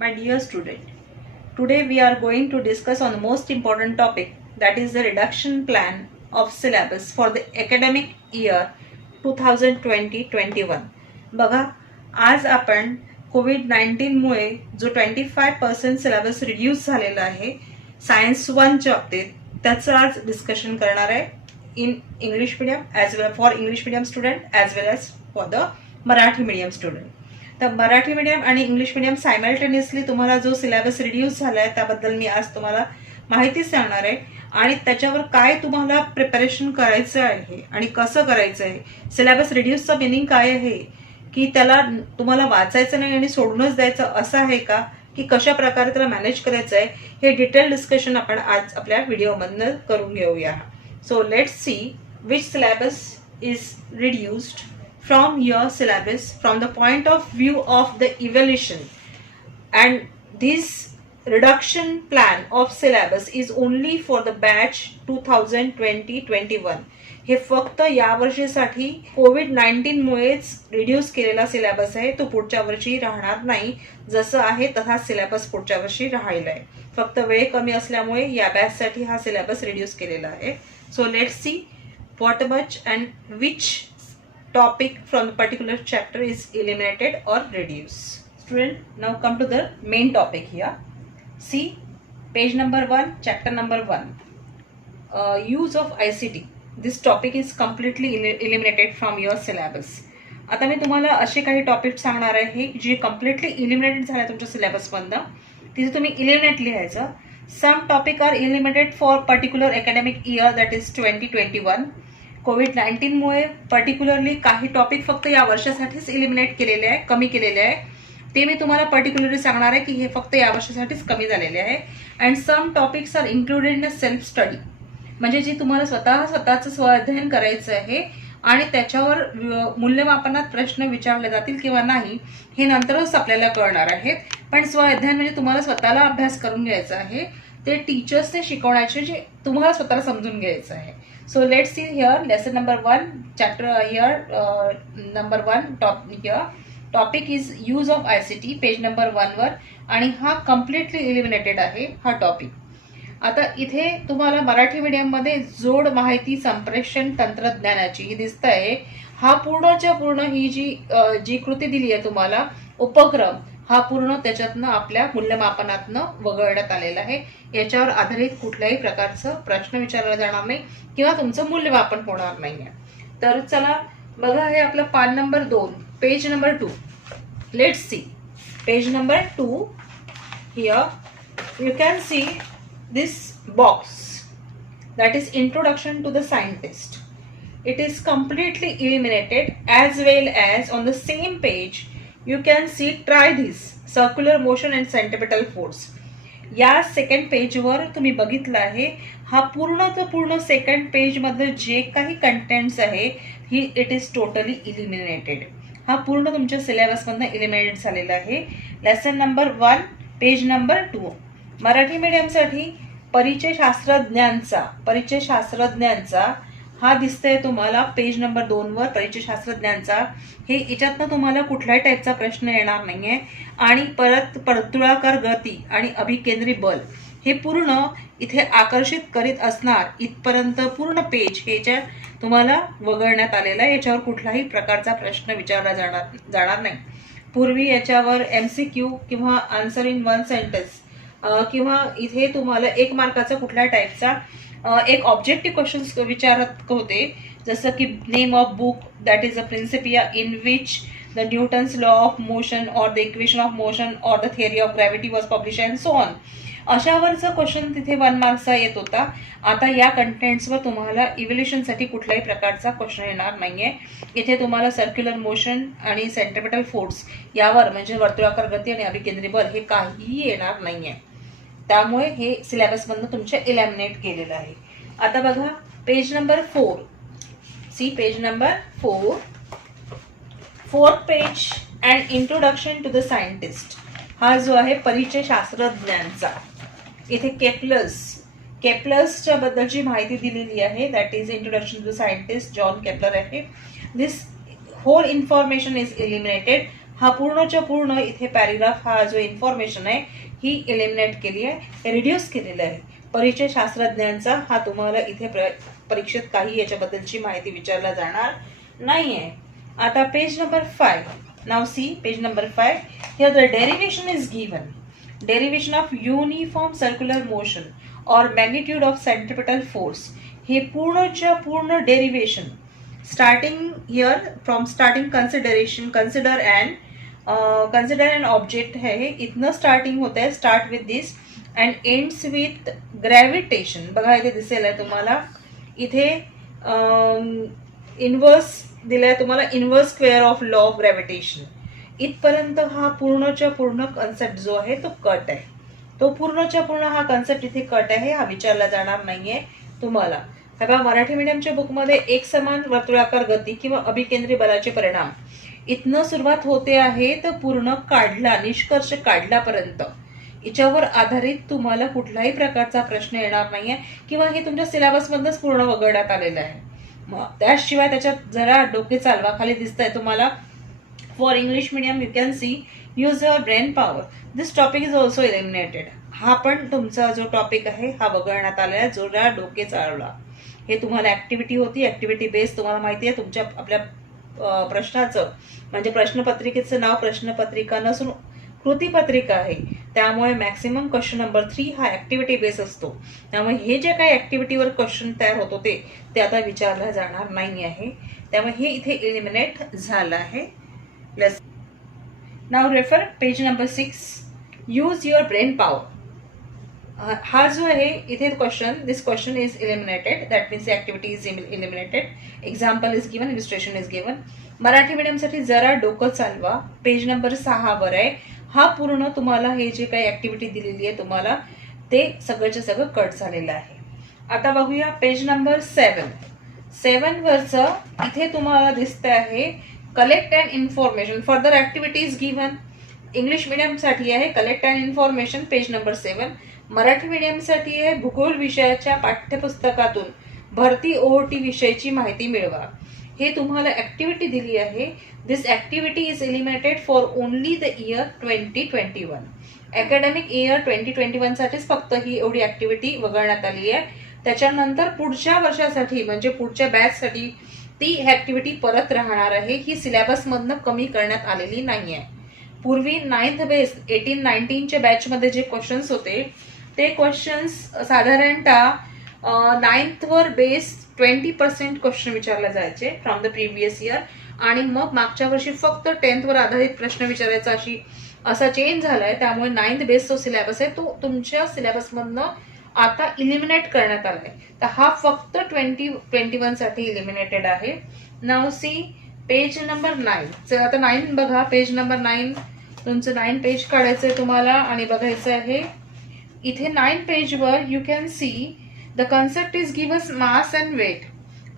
My dear student, today we are going to discuss on the most important topic, that is the reduction plan of syllabus for the academic year 2020-21. बघा, आज आपण कोविड-19 मुळे जो 25% syllabus reduce झालेला आहे science 1 च्या बाबतीत, त्याचं आज डिस्कशन करणार आहे in English medium as well for English medium student as well as for the Marathi medium student. तर मराठी मीडियम आणि इंग्लिश मीडियम सायमल्टेनियसली तुम्हाला जो सिलेबस रिड्यूस झाला आहे त्याबद्दल मी आज तुम्हाला माहिती सांगणार आहे आणि त्याच्यावर काय तुम्हाला प्रिपरेशन करायचं आहे आणि कसं करायचं आहे. सिलेबस रिड्यूसचं मिनिंग काय आहे की त्याला तुम्हाला वाचायचं नाही आणि सोडूनच द्यायचं असं आहे का, की कशा प्रकारे त्याला मॅनेज करायचं आहे, हे डिटेल डिस्कशन आपण आज आपल्या व्हिडिओमधनं करून घेऊया. So let's see which syllabus is reduced from your syllabus from the point of view of the evaluation, and this reduction plan of syllabus is only for the batch 2020-21. हे फक्त या वर्षीसाठी कोविड-19 मुळेच reduce केलेला सिलेबस आहे. तो पुढच्या वर्षी राहणार नाही, जसं आहे तसा सिलेबस पुढच्या वर्षी राहिला आहे. फक्त वेळ कमी असल्यामुळे या बॅचसाठी हा सिलेबस रिड्यूस केलेला आहे. So let's see what much and which topic from the particular chapter is eliminated or reduced. Student, now come to the main topic here. See page number 1, chapter number 1, use of ICT. This topic is completely eliminated from your syllabus. आता मी तुम्हाला असे काही topic सांगणार आहे जे completely eliminated झाले तुमच्या सिलेबसमधनं. तिथे तुम्ही इलिमिनेट लिहायचं. Some topic are eliminated for particular academic year, that is 2021. कोविड-19 मुळे पर्टिक्युलरली काही टॉपिक फक्त या वर्षासाठीच इलिमिनेट केलेले आहे, कमी केलेले आहे. ते मी तुम्हाला पर्टिक्युलरली सांगणार आहे की हे फक्त या वर्षासाठीच कमी झालेले आहे. And some topics are included in a self study, म्हणजे जी तुम्हाला स्वतःचं स्वाध्यायन करायचं आहे आणि त्याच्यावर मूल्यमापनात प्रश्न विचारले जातील किंवा नाही हे नंतरच आपल्याला कळणार आहेत. पण स्वाध्यायन म्हणजे तुम्हाला स्वतःला अभ्यास करून घ्यायचा आहे, ते टीचर्सने शिकवण्याचे जे तुम्हाला स्वतःला समजून घ्यायचं आहे. So let's see here lesson number 1, chapter here number 1 topic is use of ICT, page number 1 वर, आणि हा कम्प्लिटली इलिमिनेटेड आहे हा टॉपिक. आता इथे तुम्हाला मराठी मीडियम मध्ये जोड माहिती संप्रेषण तंत्रज्ञानाची ही दिसत आहे. हा पूर्णच्या पूर्ण ही जी कृती दिली आहे तुम्हाला उपक्रम, हा पूर्ण त्याच्यातनं आपल्या मूल्यमापनातनं वगळण्यात आलेला आहे. याच्यावर आधारित कुठल्याही प्रकारचं प्रश्न विचारला जाणार नाही किंवा तुमचं मूल्यमापन होणार नाहीये. तर चला बघा, हे आपलं पान number 2, page number 2. Let's see page number 2. Here you can see this box, that is introduction to the scientist. It is completely eliminated as well as on the same page you can see try this circular motion and centripetal force. या second पेजवर तुम्ही बघितलं आहे, हा पूर्ण second page मध्ये जे काही कंटेंट्स आहे ही इट इज टोटली इलिमिनेटेड. हा पूर्ण तुमच्या सिलेबस मधनं इलिमिनेट झालेला आहे. Lesson number 1, page number 2. Marathi मीडियमसाठी परिचय शास्त्रज्ञांचा हा दिसतंय तुम्हाला पेज नंबर 2 वर. परिचय शास्त्रज्ञांचा हे याच्यातनं तुम्हाला कुठल्याही टाईपचा प्रश्न येणार नाहीये. आणि परत वर्तुळाकार गती आणि अभिकेंद्री बल हे पूर्ण इथे आकर्षित करीत असणार इथपर्यंत पूर्ण पेज हे तुम्हाला वगळण्यात आलेला आहे. याच्यावर कुठलाही प्रकारचा प्रश्न विचारला जाणार नाही. पूर्वी याच्यावर MCQ किंवा आन्सर इन 1 सेंटेन्स किंवा इथे तुम्हाला 1 मार्काचा कुठल्या टाईपचा एक ऑब्जेक्टिव्ह क्वेश्चन्स विचारत होते, जसं की name of book, that is a Principia in which the Newton's law of motion और द इक्वेशन ऑफ मोशन और the theory of gravity was publish and so on. अशावरचा क्वेश्चन तिथे 1 मार्क्सचा येत होता. आता या कंटेंट्सवर तुम्हाला इव्हॅल्युएशनसाठी कुठल्याही प्रकारचा क्वेश्चन येणार नाहीये. इथे तुम्हाला सर्क्युलर मोशन आणि सेंट्रिपेटल फोर्स यावर म्हणजे वर्तुळाकार गती आणि अभिकेंद्री बल हे काहीही येणार नाहीये. त्यामुळे हे सिलेबस मधनं तुमच्या इलिमिनेट केलेलं आहे. आता बघा page number 4. See page number 4, 4th page and introduction to the scientist. हा जो आहे परिचय शास्त्रज्ञांचा. इथे केप्लर्सच्या बद्दलची माहिती दिलेली आहे, that is introduction to the scientist John Kepler आहे. This whole information is eliminated. हा पूर्णच्या पूर्ण इथे पॅरेग्राफ हा जो इन्फॉर्मेशन आहे ही एलिमिनेट केली आहे, रिड्यूस केलेला आहे. परिचय शास्त्रज्ञांचा हा तुम्हाला इथे परीक्षेत काही याच्याबद्दलची माहिती विचारला जाणार नाहीये. आता page number 5. Now see page number 5. Here the derivation is given. Derivation of uniform circular motion और मॅग्निट्यूड ऑफ सेंट्रिपिटल फोर्स. हे पूर्णच्या पूर्ण derivation starting here from starting consider and object है, इथनं स्टार्टिंग होत आहे, start with this and ends with gravitation. बघा इथे दिसेल आहे तुम्हाला, इथे इन्व्हर्स दिलाय तुम्हाला, inverse square of law of gravitation. इथपर्यंत हा पूर्णच्या पूर्ण कन्सेप्ट जो आहे तो कट आहे. तो पूर्णच्या पूर्ण हा कन्सेप्ट इथे कट आहे, हा विचारला जाणार नाहीये तुम्हाला. बघा मराठी मीडियमच्या बुकमध्ये एक समान वर्तुळाकार गती किंवा अभिकेंद्री बलाचे परिणाम इथनं सुरुवात होते आहे तर पूर्ण काढला, निष्कर्ष काढल्यापर्यंत याच्यावर आधारित तुम्हाला कुठलाही प्रकारचा प्रश्न येणार नाहीये किंवा हे तुमच्या सिलेबसमधूनच पूर्ण वगळण्यात आलेलं आहे. त्याशिवाय त्याच्यात जरा डोके चालवा खाली दिसतंय तुम्हाला, for English medium you can C use your brain power. This topic is also eliminated. हा पण तुमचा जो टॉपिक आहे हा वगळण्यात आलेला आहे, जरा डोके चालवा. हे तुम्हाला ऍक्टिव्हिटी होती, ऍक्टिव्हिटी बेस तुम्हाला माहिती आहे. तुमच्या आपल्या प्रश्नाचं म्हणजे प्रश्नपत्रिकेचं नाव प्रश्नपत्रिका नसून कृतीपत्रिका आहे, त्यामुळे मॅक्सिमम क्वेश्चन नंबर 3 हा ऍक्टिव्हिटी बेस असतो. त्यामुळे हे जे काही ऍक्टिव्हिटीवर क्वेश्चन तयार होत होते ते आता विचारला जाणार नाही आहे, त्यामुळे हे इथे एलिमिनेट झालं आहे. Now refer page number 6. Use your brain power. हा जो आहे इथे question, this question is eliminated, that means activity is eliminated. Example is given, illustration is given. Marathi मीडियमसाठी जरा डोकं चालवा. पेज नंबर 6 वर आहे. हा पूर्ण तुम्हाला हे जे काही ऍक्टिव्हिटी दिलेली आहे तुम्हाला ते सगळंच्या सगळं कट झालेलं आहे. आता बघूया पेज नंबर 7 वरचं. इथे तुम्हाला दिसत आहे collect and information. Further activities given. English medium साठी आहे collect and information, page number 7. Marathi medium साठी आहे भूगोल विषयाच्या पाठ्यपुस्तकातून भरती ओहोटी विषयाची माहिती मिळवा. हे तुम्हाला ऍक्टिव्हिटी दिली आहे. This activity is eliminated for only the year 2021. Academic year 2021 साठीच फक्त ही एवढी ऍक्टिव्हिटी वगळण्यात आली आहे. त्याच्यानंतर पुढच्या वर्षासाठी म्हणजे पुढच्या बॅच साठी ती ऍक्टिव्हिटी परत राहणार आहे. ही सिलेबस मधनं कमी करण्यात आलेली नाहीये. पूर्वी 9th बेस 18-19च्या बॅच मध्ये जे क्वेश्चन्स होते ते क्वेश्चन्स साधारणतः 9th वर बेस 20% क्वेश्चन विचारले जायचे फ्रॉम द प्रिव्हियस इयर, आणि मग मागच्या वर्षी फक्त 10th वर आधारित प्रश्न विचारायचा असा चेंज झालाय. त्यामुळे 9th बेस जो सिलेबस आहे तो तुमच्या सिलेबसमधनं आता इलिमिनेट करण्यात आलाय. तर हा फक्त 2021 साठी इलिमिनेटेड आहे. Now see page number 9. चल आता 9 बघा. पेज नंबर 9 तुमचं 9 पेज काढायचंय तुम्हाला आणि बघायचं आहे. इथे 9 पेजवर you can see the concept is given mass and weight.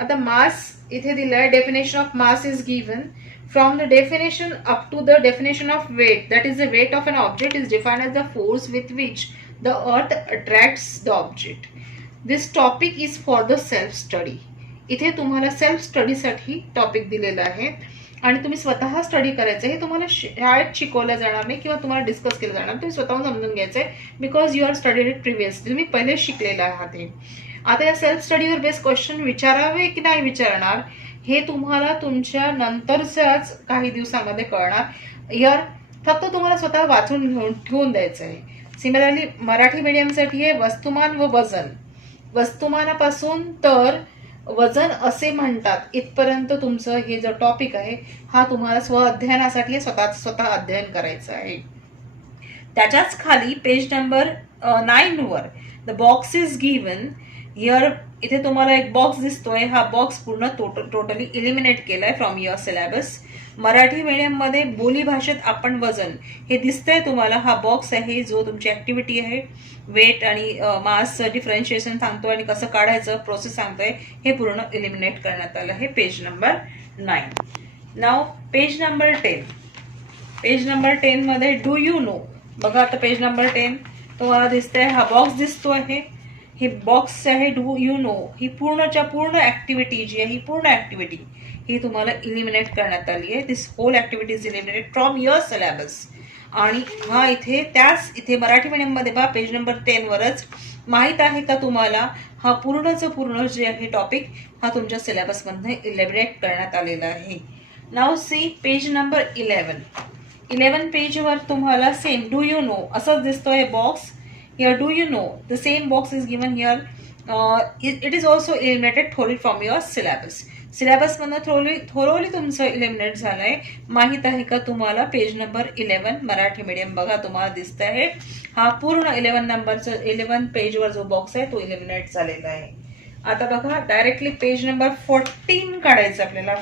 आता मास इथे दिलाय, definition of mass is given. From the definition up to the definition of weight, that is the weight of an object is defined as the force with which the earth attracts the object. This topic is for the self study. इथे तुम्हाला self स्टडीसाठी topic दिलेला आहे आणि तुम्ही स्वतः study करायचं. हे तुम्हाला शाळेत शिकवलं जाणार नाही किंवा तुम्हाला डिस्कस केलं जाणार, तुम्ही स्वतःहून समजून घ्यायचंय because you are studied it previously. तुम्ही पहिले शिकलेलं आहात. हे आता या सेल्फ स्टडीवर बेस क्वेश्चन विचारावे की नाही विचारणार हे तुम्हाला तुमच्या नंतरच्याच काही दिवसांमध्ये कळणार. यार फक्त तुम्हाला स्वतः वाचून ठेवून द्यायचं आहे. सिमिलरली मराठी मीडियमसाठी आहे वस्तुमान व वजन. वस्तुमानापासून तर वजन असे म्हणतात इथपर्यंत तुमचं हे जो टॉपिक आहे हा तुम्हाला स्व अध्ययनासाठी स्वतः अध्ययन करायचं आहे. त्याच्याच खाली page number 9 were the box is given. Here इथे तुम्हाला एक बॉक्स दिसतोय. हा बॉक्स पूर्ण टोटली इलिमिनेट केलाय from your syllabus. Marathi medium मध्ये बोली भाषेत आपण वजन हे दिसतंय तुम्हाला. हा बॉक्स आहे जो तुमची ऍक्टिव्हिटी आहे. वेट आणि मास डिफरन्शिएशन सांगतोय आणि कसं काढायचं प्रोसेस सांगतोय. हे पूर्ण इलिमिनेट करण्यात आलं आहे पेज नंबर 9. नाव पेज नंबर 10. पेज नंबर 10 मध्ये डू यू नो. बघा आता पेज नंबर 10 तुम्हाला दिसतंय. हा बॉक्स दिसतो आहे. हे बॉक्स आहे डू यू नो. ही पूर्णच्या पूर्ण ऍक्टिव्हिटी जी आहे ही पूर्ण ऍक्टिव्हिटी ही तुम्हाला इलिमिनेट करण्यात आली आहे. This whole activity is eliminated from your syllabus. आणि हा इथे मराठी मीडियममध्ये बा पेज नंबर 10 वरच माहीत आहे का तुम्हाला हा पूर्ण जे आहे टॉपिक हा तुमच्या सिलेबसमधनं इलिमिनेट करण्यात आलेला आहे. नाव सी पेज नंबर 11 पेजवर तुम्हाला सेम डू यू नो असंच दिसतोय box. Here do you know the same box is given here. It is also eliminated thoroughly from your syllabus. सिलेबसमधनं थोरोली तुमचं इलिमिनेट झालंय. माहीत आहे का तुम्हाला पेज नंबर 11 मराठी मीडियम बघा तुम्हाला दिसत आहे. हा पूर्ण 11 पेजवर जो बॉक्स आहे तो इलिमिनेट झालेला आहे. आता बघा डायरेक्टली पेज नंबर 14 काढायचं आपल्याला.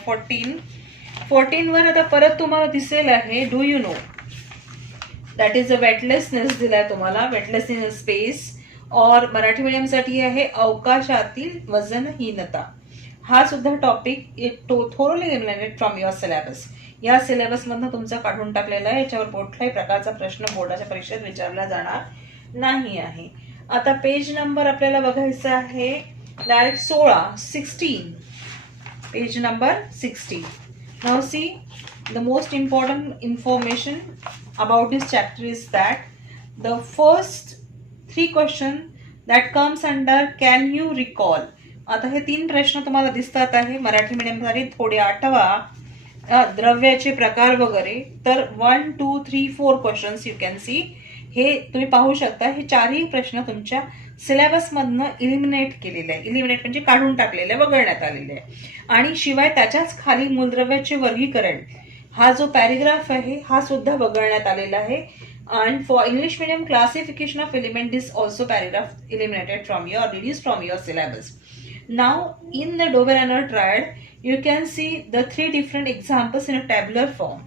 14 वर आता परत तुम्हाला दिसेल आहे do you no. That is a weightlessness दिलाय तुम्हाला. वेटलेस इन स्पेस और मराठी मीडियम साठी आहे अवकाशातील वजनहीनता. हा सुद्धा topic thoroughly eliminated from your syllabus. या सिलेबस मधनं तुमचा काढून टाकलेला आहे. याच्यावर कुठल्याही प्रकारचा प्रश्न बोर्डाच्या परीक्षेत विचारला जाणार नाही आहे. आता पेज नंबर आपल्याला बघायचा आहे direct 16. Page number 16. Now see, the most important information about this chapter is that the first 3 question that comes under can you recall. आता हे 3 प्रश्न तुम्हाला दिसतात आहे. मराठी मीडियम साठी थोडे आठवा. द्रव्याचे प्रकार वगैरे. तर 1, 2, 3, 4 क्वेश्चन्स यू कॅन सी. हे तुम्ही पाहू शकता. हे 4ही प्रश्न तुमच्या सिलेबस मधनं इलिमिनेट केलेले आहे. इलिमिनेट म्हणजे काढून टाकलेले, वगळण्यात आलेले आहे. आणि शिवाय त्याच्याच खाली मूलद्रव्याचे वर्गीकरण हा जो पॅरेग्राफ आहे हा सुद्धा वगळण्यात आलेला आहे. And for English medium classification of element this also paragraph eliminated from your reduce from your syllabus. Now in the Dobereiner triad you can see the 3 different examples in a tabular form.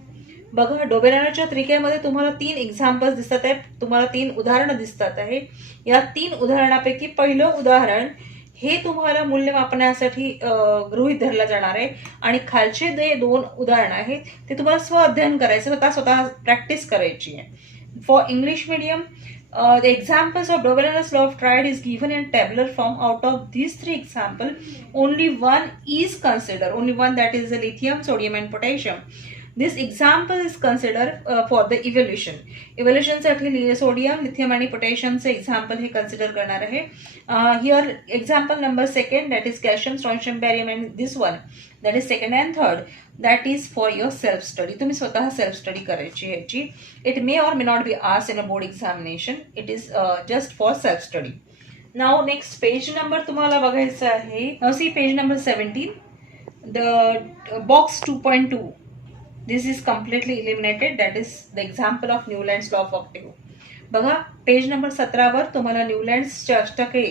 बघा डोबेरेनरच्या त्रिकेमध्ये तुम्हाला 3 examples दिसतात आहेत. तुम्हाला 3 उदाहरणं दिसतात आहे. या 3 उदाहरणापैकी पहिलं उदाहरण हे तुम्हाला मूल्यमापनासाठी गृहीत धरलं जाणार आहे. आणि खालचे जे 2 उदाहरणं आहेत ते तुम्हाला स्वअध्ययन करायचं, स्वतः प्रॅक्टिस करायची आहे. For English medium the examples of Dobereiner's law of triad is given in tabular form. Out of these 3 examples, only one is considered. Only one, that is the lithium, sodium, and potassium. This example is considered for the evolution. Evolution साठी sodium, lithium आणि पोटॅशियमचे example हे consider करणार आहे. Here example number 2 that is calcium, strontium, barium, and this one that is 2nd and 3rd that is for your self study. तुम्ही स्वतः self study करायची ह्याची. It may or may not be asked in a board examination. It is just for self study. Now next page number तुम्हाला बघायचं आहे. Now see page number 17. The box 2.2. This is completely eliminated. That is the example of Newland's law of octave. बघा page number 17 वर तुम्हाला न्यूलँड्सचे अष्टके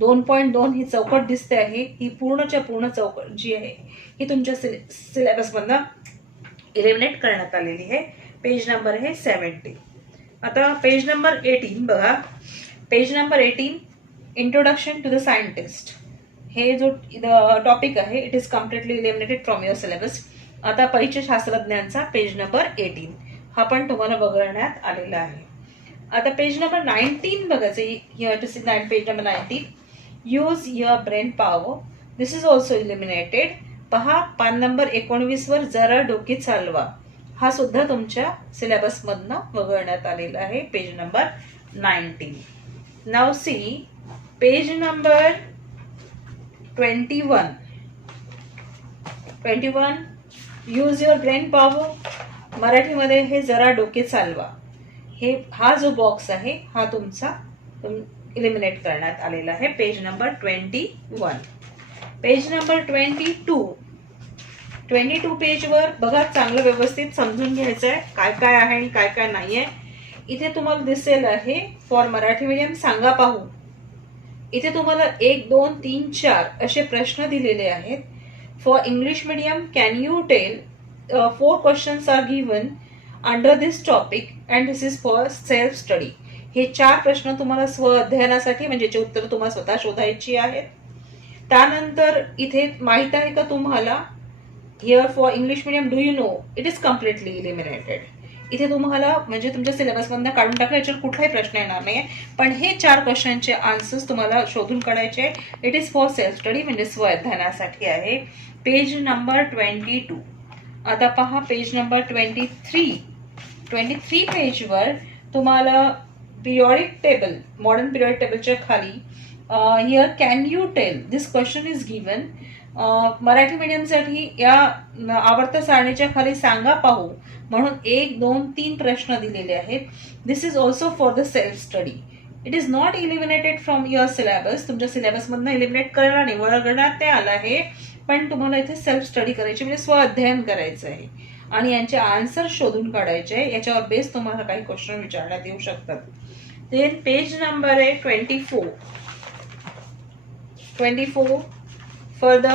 2.2 ही चौकट दिसते आहे. ही पूर्णच्या पूर्ण चौकट जी आहे ही तुमच्या सिलेबस मधनं इलिमिनेट करण्यात आलेली आहे. पेज नंबर आहे 70. आता पेज नंबर 18 बघा. Page number 18 introduction to the scientist. हे जो टॉपिक आहे it is completely eliminated from your syllabus. आता परिचय शास्त्रज्ञांचा पेज नंबर 18 हा पण तुम्हाला वगळण्यात आलेला आहे. आता पेज नंबर 19 बघायचं. Here to see page number 19. Use your brain power. This is also eliminated. पहा पान नंबर 19 वर जरा डोके चालवा हा सुद्धा तुमच्या सिलेबस मधनं वगळण्यात आलेला आहे. Page number 19. Now see page number 21. Use your brain power. मराठीमध्ये हे जरा डोके चालवा. हा जो बॉक्स आहे हा तुमचा इलिमिनेट करण्यात आलेला आहे. Page number 21. पेज नंबर 22 पेजवर बघा चांगलं व्यवस्थित समजून घ्यायचं आहे काय काय आहे आणि काय काय नाहीये. इथे तुम्हाला दिसेल आहे फॉर मराठी मीडियम सांगा पाहू. इथे तुम्हाला 1, 2, 3, 4 असे प्रश्न दिलेले आहेत. For English medium can you tell 4 questions are given under this topic and this is for self study. हे 4 प्रश्न तुम्हाला स्व अध्ययनासाठी म्हणजे याची उत्तर तुम्हाला स्वतः शोधायची आहेत. त्यानंतर इथे माहित आहे का तुम्हाला here for English medium do you no. It is completely eliminated. इथे तुम्हाला म्हणजे तुमच्या सिलेबसमधनं काढून टाकलं, याच्यावर कुठलाही प्रश्न येणार नाही. पण हे 4 क्वेश्चनचे आन्सर्स तुम्हाला शोधून काढायचे. It is for self study, म्हणजे स्व अध्ययनासाठी आहे. Page number 22. आता पहा पेज नंबर 23 पेजवर तुम्हाला पिरियॉडिक टेबल, मॉडर्न पिरियॉडिक टेबलच्या खाली here can you tell, this question is given. Marathi मीडियमसाठी या आवर्त सारणीच्या खाली सांगा पाहू म्हणून 1, 2, 3 प्रश्न दिलेले आहेत. This is also for the self study. It is not eliminated from your syllabus. तुमच्या सिलेबसमधनं इलिमिनेट करायला नाही, वगळण्यात ते आलं आहे, पण तुम्हाला इथे सेल्फ स्टडी करायची, म्हणजे स्व अध्ययन करायचं आहे आणि यांचे आन्सर शोधून काढायचे. याच्यावर बेस तुम्हाला काही क्वेश्चन विचारण्यात येऊ शकतात. देन पेज नंबर आहे 24 फॉर द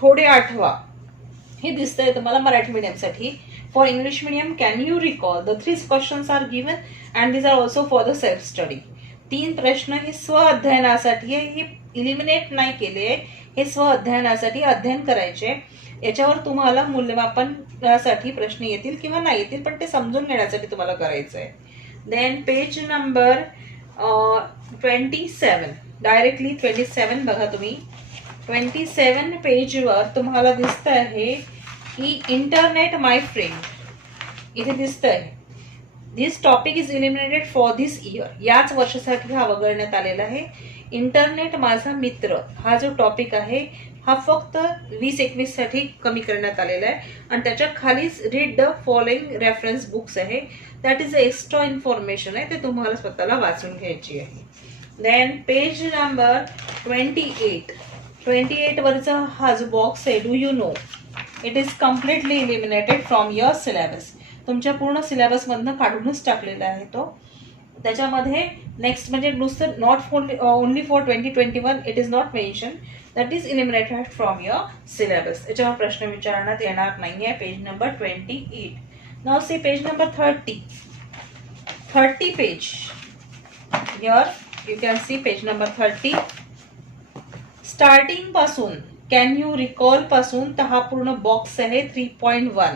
थोडे आठवा. हे दिसतंय तुम्हाला मराठी मीडियमसाठी. For English medium can you recall, the 3 questions are given and these are also for the self study. 3 प्रश्न हे स्व अध्ययनासाठी आहे, हे इलिमिनेट नाही केले, हे स्व अध्ययनासाठी अध्ययन करायचे. याच्यावर तुम्हाला मूल्यमापनासाठी प्रश्न येतील किंवा नाही येतील, पण ते समजून घेण्यासाठी तुम्हाला करायचं आहे. देन पेज नंबर 27, डायरेक्टली 27 बघा तुम्ही. 27 पेजवर तुम्हाला दिसत आहे की इंटरनेट माय फ्रेंड, इथे दिसत आहे this topic is eliminated for this year. याच वर्षासाठी हा वगळण्यात आलेला आहे. इंटरनेट माझा मित्र हा जो टॉपिक आहे हा फक्त 20-21 साठी कमी करण्यात आलेला आहे आणि त्याच्या खालीच read the following reference books आहे. दॅट इज एक्स्ट्रा इन्फॉर्मेशन आहे, ते तुम्हाला स्वतःला वाचून घ्यायची आहे. देन पेज नंबर 28 वरचा हा जो बॉक्स आहे, do you no, it is completely eliminated from your syllabus. तुमच्या पूर्ण सिलेबसमधनं काढूनच टाकलेला आहे तो. त्याच्यामध्ये नेक्स्ट म्हणजे नुसतं not only for 2021, it is not mention, that is eliminated from your syllabus. याच्यावर प्रश्न विचारण्यात येणार नाहीये. Page number 28. Now see page number 30 page. Here you can C page number 30. Starting पासून कॅन यू रिकॉल पासून तर हा पूर्ण बॉक्स आहे 3.1.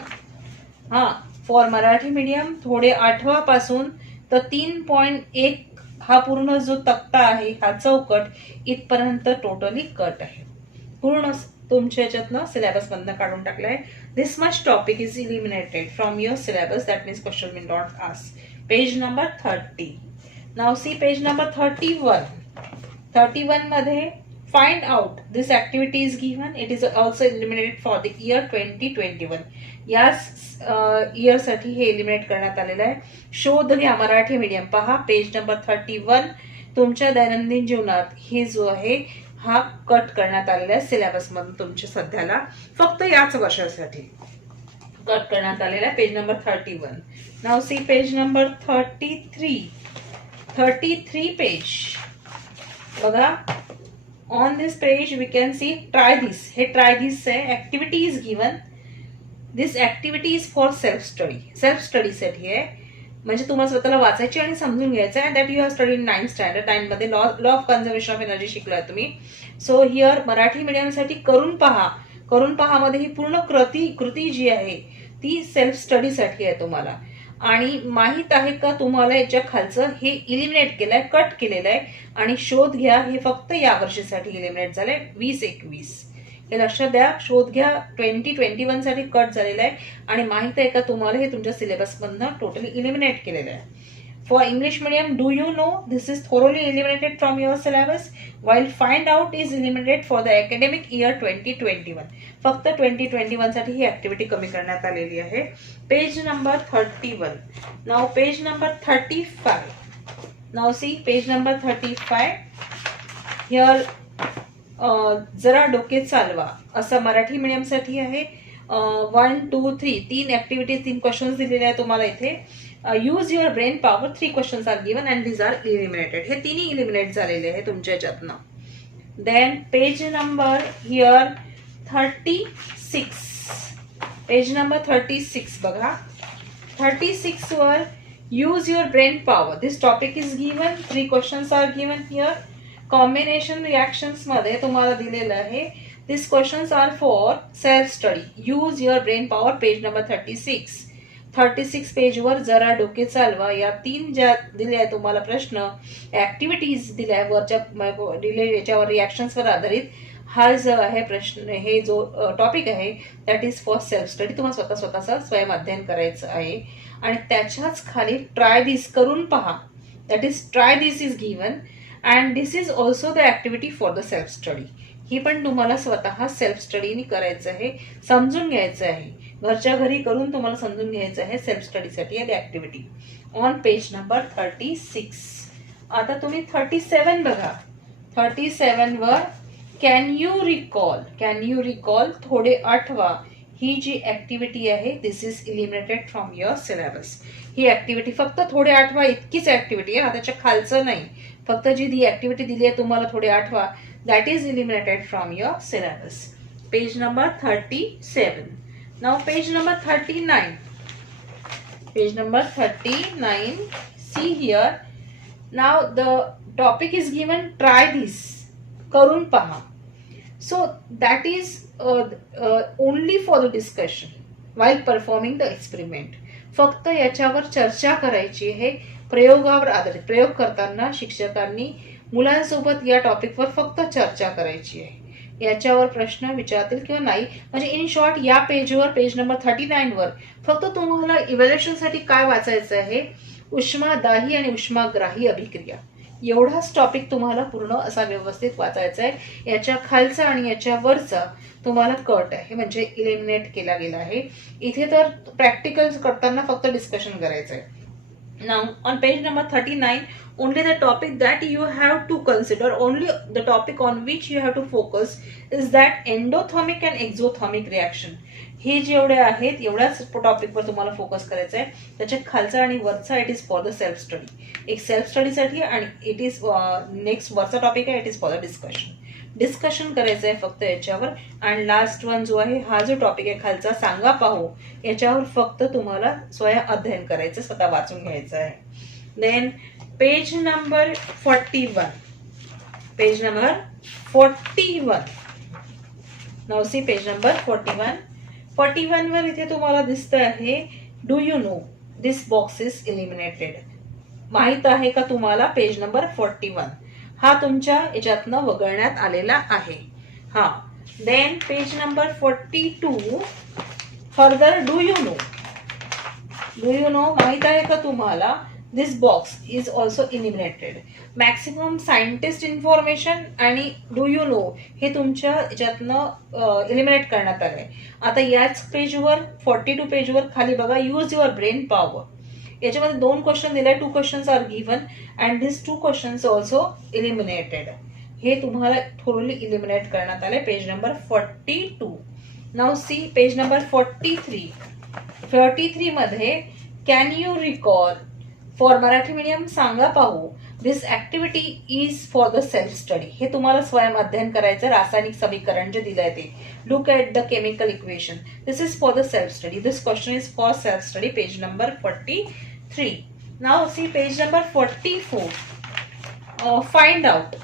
हा फॉर मराठी मीडियम थोडे 8वा पासून तर 3.1 हा पूर्ण जो तक्ता आहे, हा चौकट इथपर्यंत टोटली कट आहे. पूर्ण तुमच्या याच्यातनं सिलेबस मधनं काढून टाकलं आहे. This much topic is eliminated from your syllabus, that means question will not ask. Page number 30. Now see page number 31 मध्ये find out this activity is given, it is also eliminated for the year 2021. याच year साठी हे eliminate करण्यात आलेलं आहे. शोध घ्या Marathi medium. पहा पेज नंबर 31. तुमच्या दैनंदिन जीवनात हे जो आहे हा कट करण्यात आलेला आहे सिलेबस मधून तुमच्या सध्याला फक्त याच वर्षासाठी कट करण्यात आलेला आहे. Page number 31. Now see page number 33 page बघा. On this page we can see try this. हे try this है. Activity is given. This activity is for self study. Self study साठी आहे, म्हणजे तुम्हाला स्वतःला वाचायची आणि समजून घ्यायचं आहे. That you have study in 9th standard. 9 मध्ये law of conservation of energy शिकलाय तुम्ही. सो हिअर मराठी मीडियम साठी करून पहा मध्ये ही पूर्ण कृती जी आहे ती सेल्फ स्टडी साठी आहे तुम्हाला. आणि माहित आहे का तुम्हाला याच्या खालचं हे इलिमिनेट केलंय, कट केलेलं आहे. आणि शोध घ्या हे फक्त या वर्षासाठी इलिमिनेट झालंय 20-21. हे लक्षात द्या. शोध घ्या 2021 साठी कट झालेलं आहे. आणि माहित आहे का तुम्हाला हे तुमच्या सिलेबस मधनं टोटली इलिमिनेट केलेलं आहे. For English medium do you know, this is thoroughly eliminated from your syllabus, while find out is eliminated for the academic year 2021. फक्त 2021 साठी ही ऍक्टिव्हिटी कमी करण्यात आलेली आहे. Page number 31. Now page number 35. Now see page number 35. Here जरा डोके चालवा असं मराठी मीडियम साठी आहे. 1, 2, 3 3 ऍक्टिव्हिटीज, 3 क्वेश्चन्स दिलेले आहे तुम्हाला इथे. Use your brain power, 3 questions are given and these are eliminated. हे तिन्ही इलिमिनेट झालेले आहे तुमच्या याच्यातनं. Then page number here 36. Page number 36 बघा. 36 वर use your brain power. This topic is given. 3 questions are given here. Combination reactions मध्ये तुम्हाला दिलेलं आहे. This questions are for self study. Use your brain power. Page number 36. 36 पेजवर जरा डोके चालवा. या 3 ज्या दिल्या तुम्हाला प्रश्न, ऍक्टिव्हिटीज दिल्या वरच्या दिले याच्यावर रिॲक्शन्सवर आधारित हा जो आहे प्रश्न, हे जो टॉपिक आहे that is for self study. तुम्हाला स्वतःचा स्वयं अध्ययन करायचं आहे आणि त्याच्याच खाली ट्राय दिस करून पहा. That is try this is given and this is also the activity for the self study. ही पण तुम्हाला स्वतः सेल्फ स्टडीनी करायचं आहे, समजून घ्यायचं आहे. घरच्या घरी करून तुम्हाला समजून घ्यायचं आहे सेल्फ स्टडीसाठी आहे ऍक्टिव्हिटी. On page number 36. आता तुम्ही 37 बघा. 37 वर कॅन यू रिकॉल थोडे आठवा. ही जी ऍक्टिव्हिटी आहे this is eliminated from your syllabus. ही ऍक्टिव्हिटी फक्त थोडे आठवा इतकीच ऍक्टिव्हिटी आहे, त्याच्या खालचं नाही. फक्त जी ऍक्टिव्हिटी दिली आहे तुम्हाला थोडे आठवा, that is eliminated from your syllabus. Page number 37. Now page number 39. Page number 39. See here. Now the topic is given try this. करून पहा. So that is only for the discussion while performing the experiment. फक्त याच्यावर चर्चा करायची आहे. प्रयोगावर आधारित प्रयोग करताना शिक्षकांनी मुलांसोबत या टॉपिकवर फक्त चर्चा करायची आहे. याच्यावर प्रश्न विचारतील किंवा नाही. म्हणजे इन शॉर्ट या पेजवर, पेज नंबर 39 वर फक्त तुम्हाला इव्हॅल्युएशनसाठी काय वाचायचं आहे, उष्मादाही आणि उष्माग्राही अभिक्रिया, एवढाच टॉपिक तुम्हाला पूर्ण असा व्यवस्थित वाचायचा आहे. याच्या खालचा आणि याच्या वरचा तुम्हाला कट आहे, म्हणजे इलिमिनेट केला गेला आहे. इथे तर प्रॅक्टिकल करताना फक्त डिस्कशन करायचं आहे. Now on page number 39, only the topic that you have to consider, only the topic on which you have to focus is that endothermic and exothermic reaction. हे जेवढे आहेत एवढ्याच टॉपिकवर तुम्हाला फोकस करायचं आहे. त्याच्या खालचा आणि वरचा it is for the self study. एक सेल्फ स्टडीसाठी आणि इट इज नेक्स्ट वरचा टॉपिक आहे it is for the discussion करायचं आहे फक्त याच्यावर. आणि लास्ट वन जो आहे हा जो टॉपिक आहे खालचा सांगा पाहू, याच्यावर फक्त तुम्हाला स्वयं अध्ययन करायचं, स्वतः वाचून घ्यायचं आहे. Then page number 41. Page number 41. Now see page number 41. 41 वर इथे तुम्हाला दिसत आहे do you know this box is eliminated. माहित आहे का तुम्हाला पेज नंबर 41 हा तुमच्या याच्यातनं वगळण्यात आलेला आहे. हा. Then page number 42. Further do you know माहित आहे का तुम्हाला this box is also eliminated. Maximum scientist information आणि डू यू नो हे तुमच्या याच्यातनं इलिमिनेट करण्यात आलंय. आता याच पेजवर 42 पेजवर खाली बघा यूज युअर ब्रेन पॉवर. याच्यामध्ये 2 क्वेश्चन दिले, 2 questions are given and this 2 questions also eliminated. हे तुम्हाला थोरली इलिमिनेट करण्यात आले page number 42. Now see page number 43. 43 मध्ये can you recall for Marathi medium सांगा पाहू this activity is for the self study. हे तुम्हाला स्वयं अध्ययन करायचं. रासायनिक समीकरण जे दिलंय ते look at the chemical equation. This is for the self study. This question is for self study. Page number 43. Now see page number 44. Find out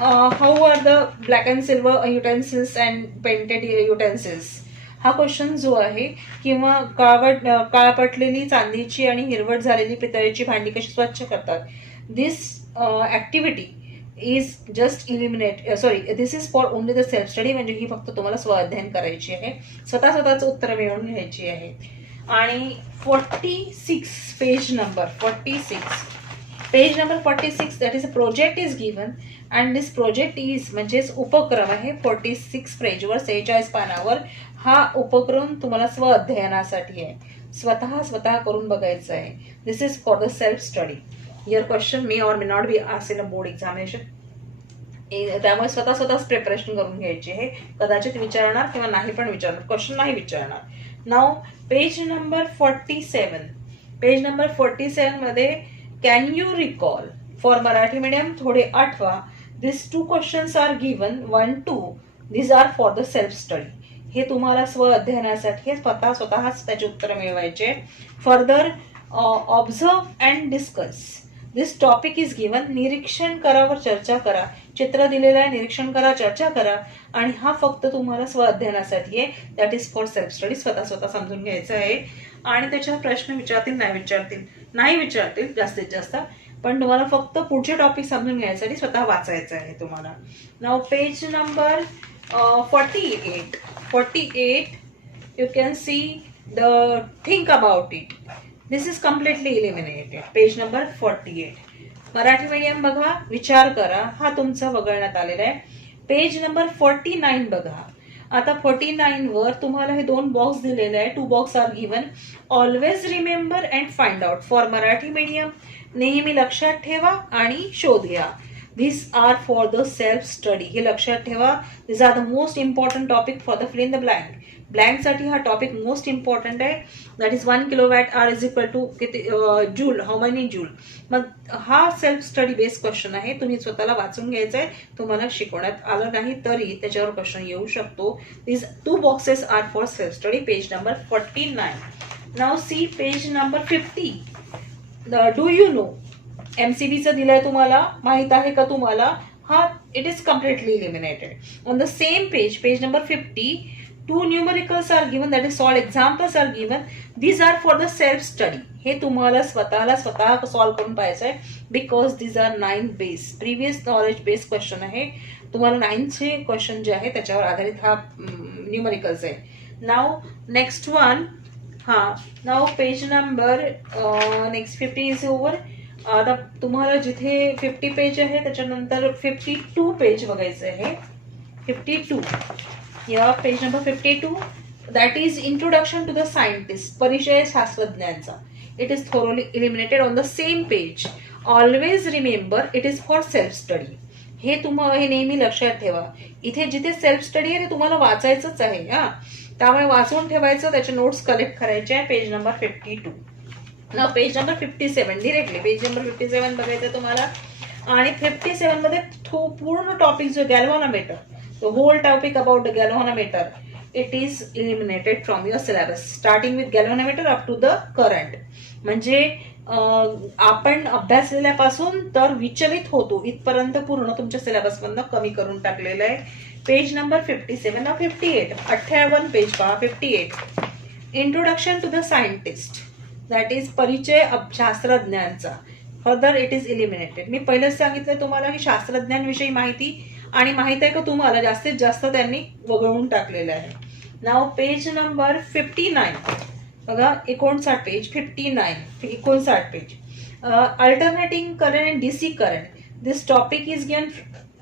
how are the black and silver utensils and painted utensils. हा question जो आहे, किंवा काळपटलेली चांदीची आणि हिरवट झालेली पितळेची भांडी कशी स्वच्छ करतात. This activity is just this is for only the self study. म्हणजे ही फक्त तुम्हाला स्वअध्ययन करायची आहे, स्वतःच उत्तर मिळवून घ्यायची आहे. आणि 46 page number 46 that is a project is given and this project is म्हणजेच उपक्रम आहे 46 पेजवर 46 पानावर. हा उपक्रम तुम्हाला स्व अध्ययनासाठी आहे, स्वतः करून बघायचं आहे. This is for the self study. Your question may or may not be asked in a board examination. त्यामुळे स्वतःच प्रिपरेशन करून घ्यायची आहे. कदाचित विचारणार किंवा नाही पण विचारणार, क्वेश्चन नाही विचारणार. Now page number 47. Page number 47 मध्ये can you recall for Marathi medium थोडे आठवा. This 2 questions are given 1, 2. This are for the self study. हे तुम्हाला स्व अध्ययनासाठी स्वतःच त्याचे उत्तर मिळवायचे. Further observe and discuss. This topic is given. निरीक्षण करा व चर्चा करा. चित्र दिलेलं आहे, निरीक्षण करा, चर्चा करा. आणि हा फक्त तुम्हाला स्व अध्ययनासाठी आहे. That is for self study. स्वतः समजून घ्यायचं आहे. आणि त्याच्यावर प्रश्न नाही विचारतील जास्तीत जास्त, पण तुम्हाला फक्त पुढचे टॉपिक समजून घ्यायसाठी स्वतः वाचायचं आहे तुम्हाला. नाव page number 48 you can see the think about it. This is completely eliminated. Page number 48. Marathi medium बघा, विचार करा, हा तुमचा वगळण्यात आलेला आहे. पेज नंबर 49 बघा. आता 49 वर तुम्हाला हे 2 बॉक्स दिलेले आहे. 2 box are given. Always remember and find out. For Marathi medium नेहमी लक्षात ठेवा आणि शोध घ्या. These are for the self study. हे लक्षात ठेवा. These are the most important topic for the fill in the blank. Blank साठी हा टॉपिक मोस्ट इम्पॉर्टंट आहे. That is 1 kilowatt R is equal to किती जूल, हाऊ मेनी जूल. मग हा self study based question आहे. तुम्ही स्वतःला वाचून घ्यायचा आहे. तुम्हाला शिकवण्यात आलं नाही तरी त्याच्यावर क्वेश्चन येऊ शकतो. These 2 boxes are for self study. Page number 49. Now see page number 50. Do you know MCBचं दिलंय तुम्हाला, माहित आहे का तुम्हाला? हा it is completely eliminated. On the same page, page number 50, 2 numericals are given, that is solve examples are given. These are for the self study. हे तुम्हाला स्वतः सॉल्व करून पाहायचं आहे. Because these are 9 base previous knowledge based question आहे. तुम्हाला 9चे question जे आहे त्याच्यावर आधारित हा न्यूमेरिकल्स आहे. Now next one. Now page number next 50 is over. आता तुम्हाला जिथे 50 पेज आहे त्याच्यानंतर 52 पेज बघायचं आहे. 52 या page number 52, that is introduction to the scientist. परिचय शास्त्रज्ञांचा. It is thoroughly eliminated. On the same page, always remember it is for self study. हे नेहमी लक्षात ठेवा. इथे जिथे सेल्फ स्टडी आहे ते तुम्हाला वाचायचंच आहे. त्यामुळे वाचून ठेवायचं, त्याचे नोट्स कलेक्ट करायचे आहे. Page number 52. ना page number 57 directly page number 57 बघायचं तुम्हाला. आणि 57 मध्ये पूर्ण टॉपिक जो galvanometer, the whole topic about the galvanometer, it is eliminated from your syllabus starting with galvanometer up to the current. म्हणजे आपण अभ्यासलेल्यापासून तर विचलित होतो इथपर्यंत पूर्ण तुमच्या सिलेबस मधनं कमी करून टाकलेलं आहे. Page number 57. ना 58 58 पेज पहा. 58 introduction to the scientist, that is परिचय शास्त्रज्ञांचा. Further it is eliminated. मी पहिलेच सांगितलं तुम्हाला की शास्त्रज्ञांविषयी माहिती आणि माहित आहे का तुम्हाला जास्तीत जास्त त्यांनी वगळून टाकलेलं आहे. नाव पेज नंबर 59 बघा. 59 page. 59 page. Alternating current and DC current. This topic is given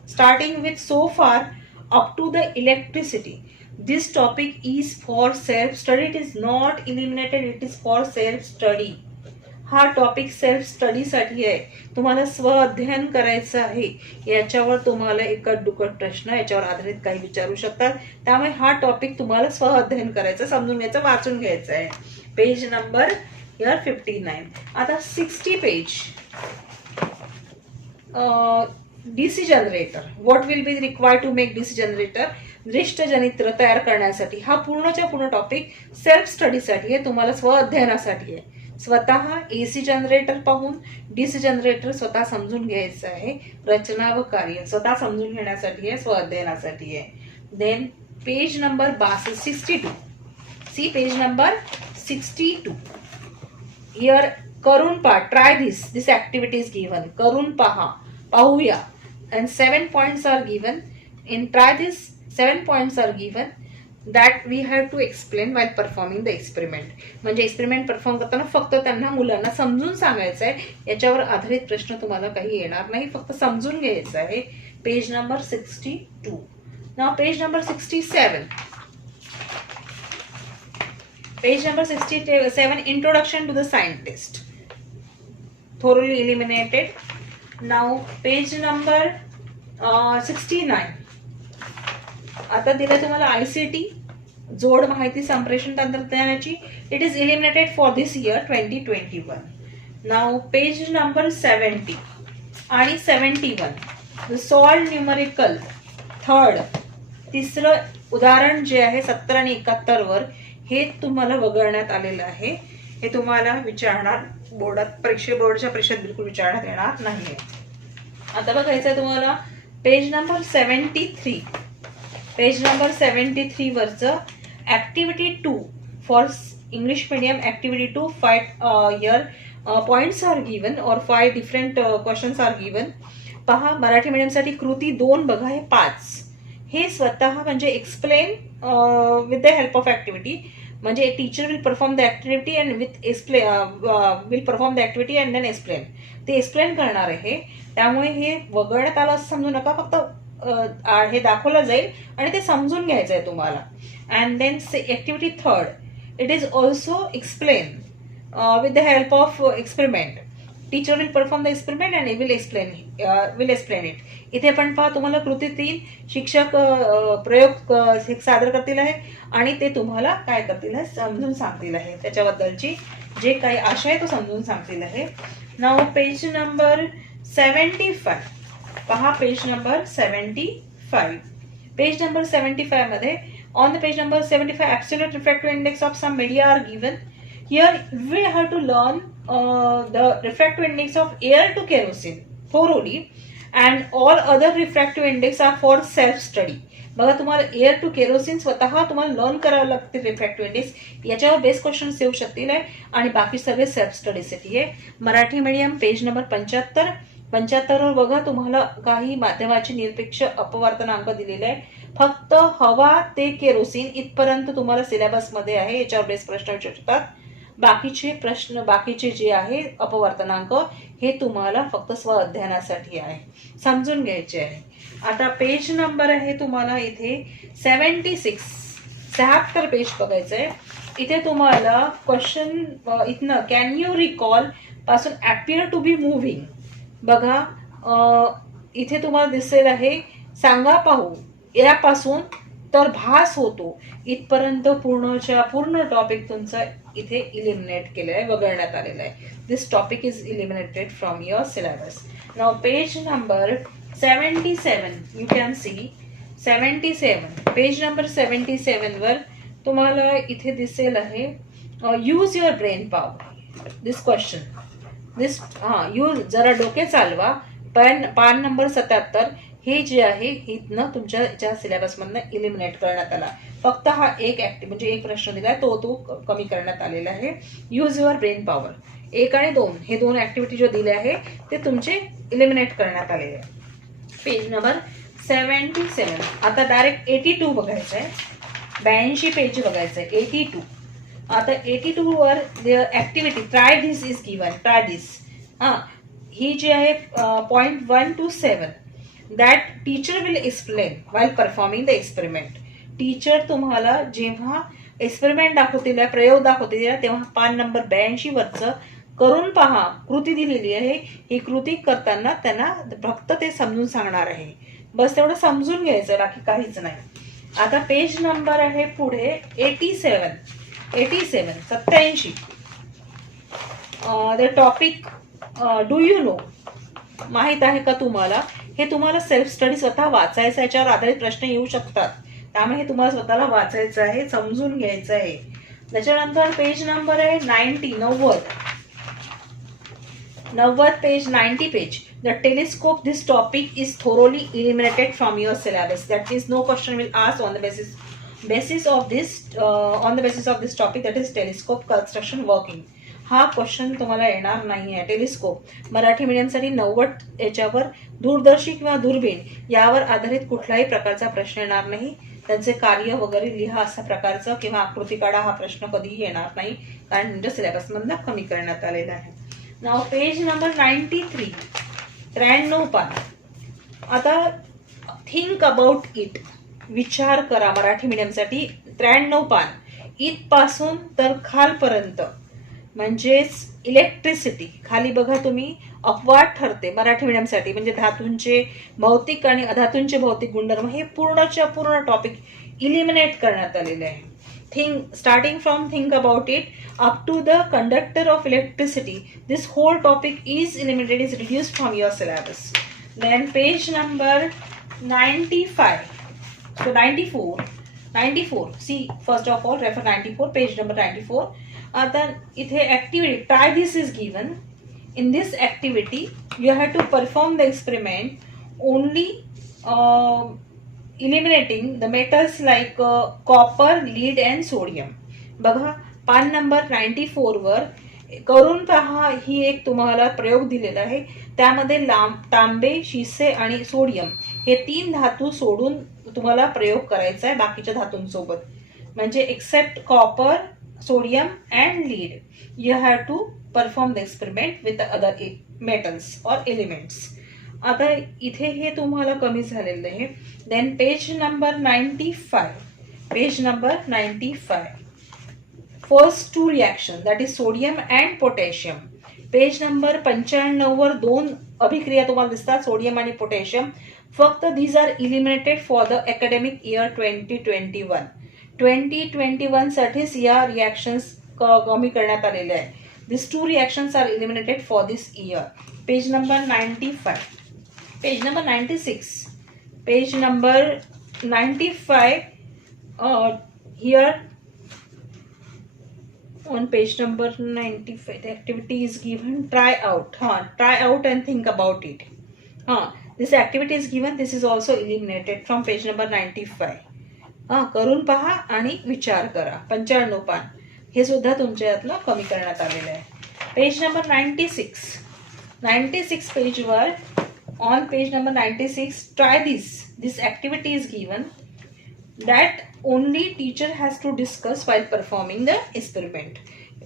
starting with so far up to the electricity. This topic is for self study. It is not eliminated. It is for self study. हा topic self study साठी आहे. तुम्हाला स्व अध्ययन करायचं आहे. याच्यावर तुम्हाला एकट दुकट प्रश्न याच्यावर आधारित काही विचारू शकतात. त्यामुळे हा टॉपिक तुम्हाला स्व अध्ययन करायचं, समजून घ्यायचं, वाचून घ्यायचं आहे. Page number 59. आता 60 page. DC generator. What will be required to make DC generator. दृष्टजनित्र तयार करण्यासाठी. हा पूर्णच्या पूर्ण टॉपिक सेल्फ स्टडीसाठी आहे, तुम्हाला स्व अध्ययनासाठी आहे. स्वतः एसी जनरेटर पाहून डीसी जनरेटर स्वतः समजून घ्यायचं आहे. रचना व कार्य स्वतः समजून घेण्यासाठी आहे, स्व अध्ययनासाठी आहे. Then page number 62. See page number 62. Here करून पहा. Try this activity is given. करून पाहूया. and 7 points are given. In try this, 7 points are given that we have to explain while performing the experiment. म्हणजे experiment perform करताना फक्त त्यांना मुलांना समजून सांगायचं आहे. याच्यावर आधारित प्रश्न तुम्हाला काही येणार नाही, फक्त समजून घ्यायचं आहे. Page number 62. Now page number 67. Page number 67, introduction to the scientist. thoroughly eliminated. Now page number 69. आता दिलं तुम्हाला ICT जोड माहिती संप्रेषण तंत्रज्ञानाची. It is eliminated for this year 2021. Now page number 70 आणि 71 सॉल्व न्यूमरिकल थर्ड. तिसरं उदाहरण जे आहे 70 आणि 71 वर हे तुम्हाला वगळण्यात आलेलं आहे. हे तुम्हाला विचारणार बोर्डच्या परीक्षेत बिलकुल विचारण्यात येणार नाहीये. आता बघायचं तुम्हाला पेज नंबर 73. पेज नंबर 73 वरचं activity 2 for English medium activity 2, 5 here points are given or 5 different questions are given. पहा मराठी मीडियमसाठी कृती 2 बघा हे 5 हे स्वतः म्हणजे explain with the help of activity, म्हणजे teacher will perform the activity and with explain will perform the activity and then explain. ते explain करणार आहे, त्यामुळे हे वगळण्यात आलं असं समजू नका, फक्त हे दाखवलं जाईल आणि ते समजून घ्यायचं आहे तुम्हाला. And then activity 3, it is also explain with the help of experiment. Teacher will perform the experiment and will explain it. इथे पण पहा तुम्हाला कृती 3 शिक्षक प्रयोग सादर करतील आहे आणि ते तुम्हाला काय करतील आहे समजून सांगतील आहे, त्याच्याबद्दलची जे काही आशय आहे तो समजून सांगतील आहे. नाव पेज नंबर 75 पहा, पेज नंबर 75. पेज नंबर 75 मध्ये on the page number 75 absolute refractive index of some media are given. Here we have to learn the refractive index of air to kerosene thoroughly, and all other refractive index are for self study. बघा तुम्हाला air to kerosene स्वतः तुम्हाला learn करावं लागते refractive index, याच्यावर best questions येऊ शकतील आहे आणि बाकी सगळे सेल्फ स्टडीसाठी आहे. मराठी मीडियम पेज नंबर 75 वर बघा तुम्हाला काही माध्यमाचे निरपेक्ष अपवर्तनांक दिलेले आहे. फक्त हवा ते केरोसिन इथपर्यंत तुम्हाला सिलेबसमध्ये आहे, याच्यावर बेस्ट प्रश्न विचारतात. बाकीचे जे आहे अपवर्तनांक हे तुम्हाला फक्त स्व अध्ययनासाठी आहे, समजून घ्यायचे आहे. आता पेज नंबर आहे तुम्हाला इथे 76 पेज बघायचं आहे. इथे तुम्हाला क्वेश्चन इथनं कॅन यू रिकॉल पासून अपियर टू बी मुव्हिंग बघा, इथे तुम्हाला दिसेल आहे सांगा पाहू यापासून तर भास होतो इथपर्यंत पूर्ण टॉपिक तुमचा इथे इलिमिनेट केलेला आहे, वगळण्यात आलेला आहे. This topic is eliminated from your syllabus. Now page number 77 you can see 77. Page number 77 वर तुम्हाला इथे दिसेल आहे use your brain power. This question use जरा डोके चालवा. पान नंबर 77 हे जे आहे इथनं तुमच्या सिलेबसमधनं इलिमिनेट करण्यात आला. फक्त हा एक म्हणजे एक प्रश्न दिलाय तो कमी करण्यात आलेला आहे. यूज युअर ब्रेन पॉवर 1 आणि 2 हे 2 ऍक्टिव्हिटी जो दिले आहे ते तुमचे इलिमिनेट करण्यात आलेले आहे. Page number 77. आता डायरेक्ट 82 बघायचं आहे, 82 पेज बघायचं आहे. 82. आता 82 वर activity try this is given. Try this ही जी आहे point 1 to 7 that teacher will explain while performing the experiment. Teacher तुम्हाला जेव्हा एक्सपेरिमेंट दाखवतील, प्रयोग दाखवतील, तेव्हा पान नंबर 82 वरचं करून पहा. कृती दिलेली आहे, ही कृती करताना त्यांना फक्त ते समजून सांगणार आहे, बस तेवढं समजून घ्यायचं, बाकी काहीच नाही. आता पेज नंबर आहे पुढे 87. The topic do you know माहित आहे का तुम्हाला. हे तुम्हाला सेल्फ स्टडी स्वतः वाचायचं, याच्यावर आधारित प्रश्न येऊ शकतात, त्यामुळे हे तुम्हाला स्वतःला वाचायचं आहे, समजून घ्यायचं आहे. त्याच्यानंतर पेज नंबर आहे 90. Page 90 page. The telescope this topic is thoroughly eliminated from your syllabus. That is no question will ask on the basis of this topic, that is telescope construction working. हा question तुम्हाला येणार नाही आहे. Telescope Marathi मीडियमसाठी 90 याच्यावर दूरदर्शी किंवा दूरबीण यावर आधारित कुठल्याही प्रकारचा प्रश्न येणार नाही. त्यांचे कार्य वगैरे लिहा असा प्रकारचा किंवा आकृती काढा हा प्रश्न कधीही येणार नाही, कारण तुमच्या सिलेबस मधनं कमी करण्यात आलेला आहे. नाव पेज नंबर 93. 93 पान. आता थिंक अबाउट इट, विचार करा. मराठी मीडियमसाठी 93 पान. इथपासून तर खालपर्यंत म्हणजेच इलेक्ट्रिसिटी खाली बघा तुम्ही अपवाद ठरते मराठी मीडियमसाठी, म्हणजे धातूंचे भौतिक आणि अधातूंचे भौतिक गुणधर्म हे पूर्णच्या पूर्ण टॉपिक इलिमिनेट करण्यात आलेले आहे. Starting from think about it up to the conductor of electricity, this whole topic is eliminated, is reduced from your syllabus. Then page number 95. So 94. See, first of all, refer 94, page number 94. आता इथे activity, try this is given. In this activity, you have to perform the experiment only eliminating the metals like copper, lead and sodium. बघा पान number 94 वर करून पहा ही एक तुम्हाला प्रयोग दिलेला आहे. त्यामध्ये तांबे, शिसे आणि सोडियम हे 3 धातू सोडून तुम्हाला प्रयोग करायचा आहे बाकीच्या धातूंसोबत. म्हणजे except copper, sodium and lead, you have to perform the experiment with other metals or elements. आता इथे हे तुम्हाला कमी झालेलं आहे. Then page number 95, page number 95, first two reaction that is sodium and potassium. Page number 95 वर 2 अभिक्रिया तुम्हाला दिसतात, सोडियम आणि पोटॅशियम. फक्त these are eliminated for the academic year 2021. 2021 साठीच या रिॲक्शन्स कमी करण्यात आलेल्या आहे. This 2 reactions are eliminated for this year. Page number 95, page number 96, page number 95, here on page number 95 the activity is given, try out. Try out and think about it. This activity is given, this is also eliminated from page number 95. करून पहा आणि विचार करा. 95 पान हे सुद्धा तुमच्या यातलं कमी करण्यात आलेलं आहे. पेज नंबर 96 पेजवर on page number 96, try this activity is given that only teacher has to discuss while performing the experiment.